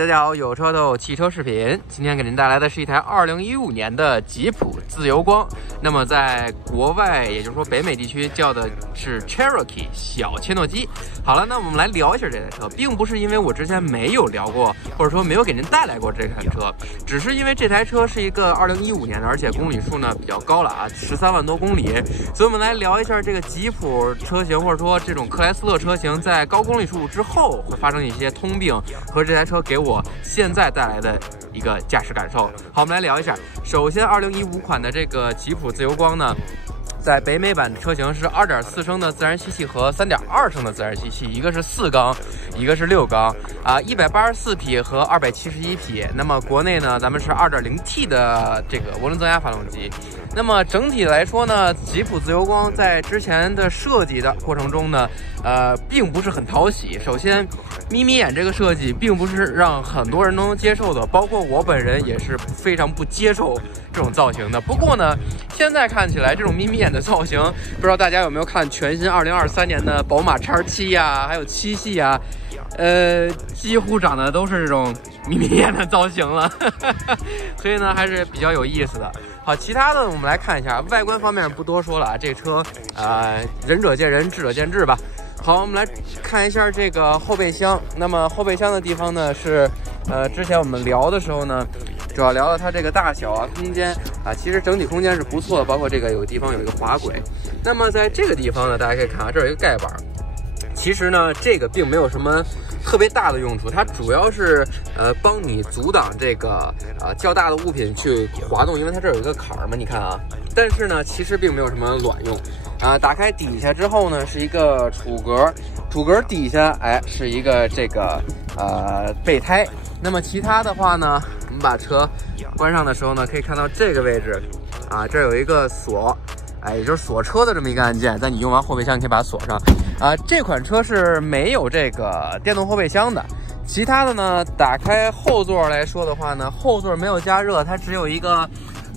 大家好，有车都汽车视频。今天给您带来的是一台2015年的吉普自由光。那么在国外，也就是说北美地区叫的是 Cherokee 小切诺基。好了，那我们来聊一下这台车，并不是因为我之前没有聊过，或者说没有给您带来过这台车，只是因为这台车是一个2015年的，而且公里数呢比较高了啊，13万多公里。所以我们来聊一下这个吉普车型，或者说这种克莱斯勒车型在高公里数之后会发生一些通病，和这台车给我现在带来的一个驾驶感受。好，我们来聊一下。首先2015款的这个吉普自由光呢，在北美版的车型是2.4升的自然吸气和3.2升的自然吸气，一个是4缸，一个是6缸啊，184匹和271匹。那么国内呢，咱们是 2.0T 的这个涡轮增压发动机。那么整体来说呢，吉普自由光在之前的设计的过程中呢，并不是很讨喜。首先，眯眯眼这个设计并不是让很多人都能接受的，包括我本人也是非常不接受这种造型的。不过呢，现在看起来这种眯眯眼的造型，不知道大家有没有看全新2023年的宝马 X7 呀，还有7系呀，几乎长得都是这种眯眯眼的造型了，所以呢还是比较有意思的。好，其他的我们来看一下，外观方面不多说了啊，这车仁者见仁，智者见智吧。好，我们来看一下这个后备箱。那么后备箱的地方呢是，之前我们聊的时候呢，主要聊了它这个大小啊、空间啊，其实整体空间是不错的，包括这个有地方有一个滑轨。那么在这个地方呢，大家可以看啊，这有一个盖板。其实呢，这个并没有什么特别大的用处，它主要是帮你阻挡这个较大的物品去滑动，因为它这有一个坎儿嘛，你看啊。但是呢，其实并没有什么卵用啊。打开底下之后呢，是一个储格，储格底下是一个这个备胎。那么其他的话呢，我们把车关上的时候呢，可以看到这个位置啊，这有一个锁。也就是锁车的这么一个按键，在你用完后备箱，你可以把它锁上。这款车是没有这个电动后备箱的。其他的呢，打开后座来说的话呢，后座没有加热，它只有一个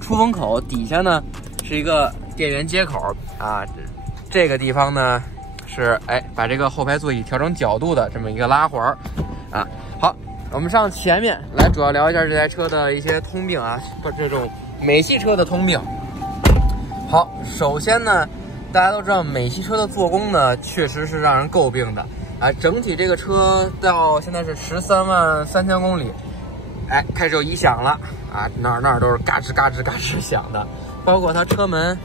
出风口，底下呢是一个电源接口啊。这个地方呢是把这个后排座椅调整角度的这么一个拉环啊。好，我们上前面来，主要聊一下这台车的一些通病啊，这种美系车的通病。好，首先呢，大家都知道美系车的做工呢，确实是让人诟病的啊。整体这个车到现在是13万3000公里，开始有异响了啊，哪儿都是嘎吱嘎吱嘎吱响的，包括它车门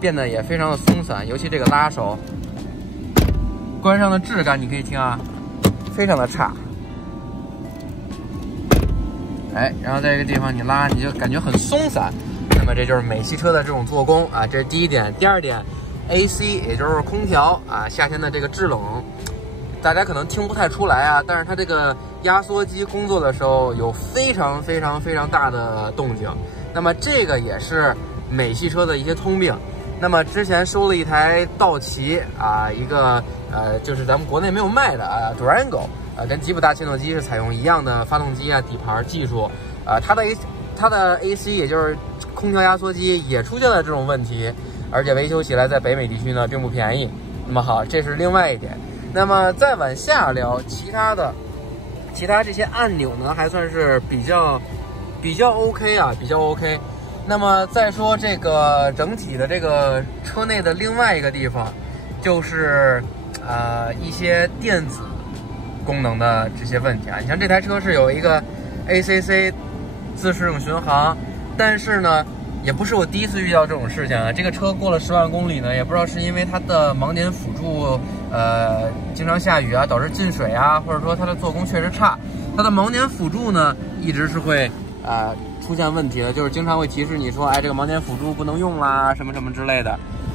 变得也非常的松散，尤其这个拉手关上的质感，你可以听啊，非常的差。然后在这个地方你拉，你就感觉很松散。那么这就是美系车的这种做工啊，这是第一点。第二点 ，AC 也就是空调啊，夏天的这个制冷，大家可能听不太出来啊，但是它这个压缩机工作的时候有非常大的动静。那么这个也是美系车的一些通病。那么之前收了一台道奇啊，一个就是咱们国内没有卖的Durango 跟吉普大切诺基是采用一样的发动机啊、底盘技术它的 AC 也就是空调压缩机也出现了这种问题，而且维修起来在北美地区呢并不便宜。那么好，这是另外一点。那么再往下聊其他这些按钮呢，还算是比较 OK 啊，比较 OK。那么再说这个整体的这个车内的另外一个地方，就是一些电子功能的这些问题啊。你像这台车是有一个 ACC 自适应巡航，但是呢，也不是我第一次遇到这种事情啊。这个车过了10万公里呢，也不知道是因为它的盲点辅助，经常下雨啊，导致进水啊，或者说它的做工确实差。它的盲点辅助呢，一直是会出现问题的，就是经常会提示你说，这个盲点辅助不能用啦，什么什么之类的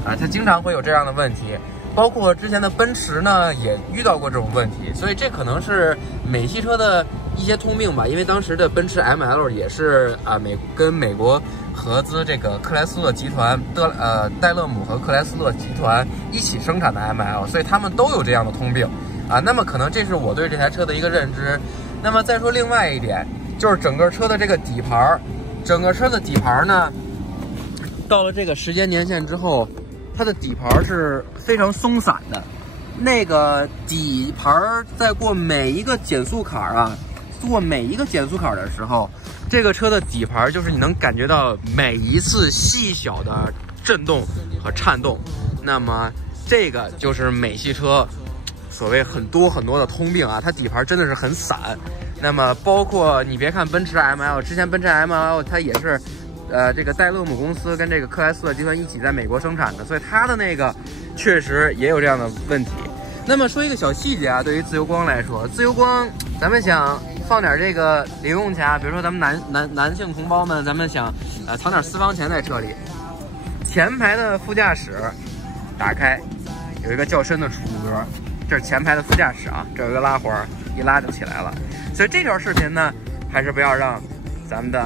啊，它经常会有这样的问题。包括之前的奔驰呢，也遇到过这种问题，所以这可能是美系车的一些通病吧。因为当时的奔驰 ML 也是跟美国合资这个克莱斯勒集团戴勒姆和克莱斯勒集团一起生产的 ML， 所以他们都有这样的通病啊。那么可能这是我对这台车的一个认知。那么再说另外一点，就是整个车的这个底盘，整个车的底盘呢，到了这个时间年限之后，它的底盘是非常松散的。那个底盘在过每一个减速坎啊，做每一个减速考的时候，这个车的底盘就是你能感觉到每一次细小的震动和颤动。那么这个就是美系车所谓很多的通病啊，它底盘真的是很散。那么包括你别看奔驰 ML， 之前奔驰 ML 它也是这个戴勒姆公司跟这个克莱斯勒集团一起在美国生产的，所以它的那个确实也有这样的问题。那么说一个小细节啊，对于自由光来说，自由光咱们想放点这个零用钱啊，比如说咱们男性同胞们，咱们想藏点私房钱在车里，前排的副驾驶打开，有一个较深的储物格，这是前排的副驾驶啊，这有一个拉环，一拉就起来了。所以这条视频呢，还是不要让咱们的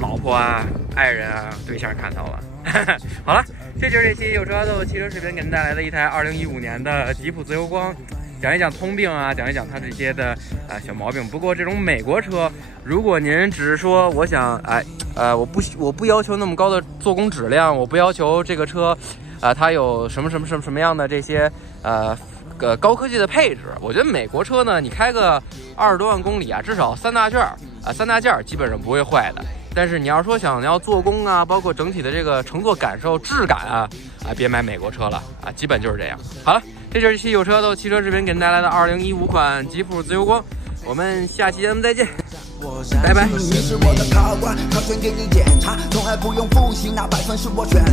老婆啊、爱人啊、对象看到了。好了，这就是这期有车的汽车视频给您带来的一台2015年的吉普自由光，讲一讲通病啊，讲一讲它这些的小毛病。不过这种美国车，如果您只是说我想我不要求那么高的做工质量，我不要求这个车它有什么样的这些高科技的配置，我觉得美国车呢，你开个20多万公里啊，至少三大件基本上不会坏的。但是你要说想要做工啊，包括整体的这个乘坐感受、质感啊，别买美国车了啊，基本就是这样。好了，这就是一期有车的汽车视频给您带来的2015款吉普自由光，我们下期节目再见，拜拜。你是我的考官，考卷给你检查，从来不用复习，拿100分是我选。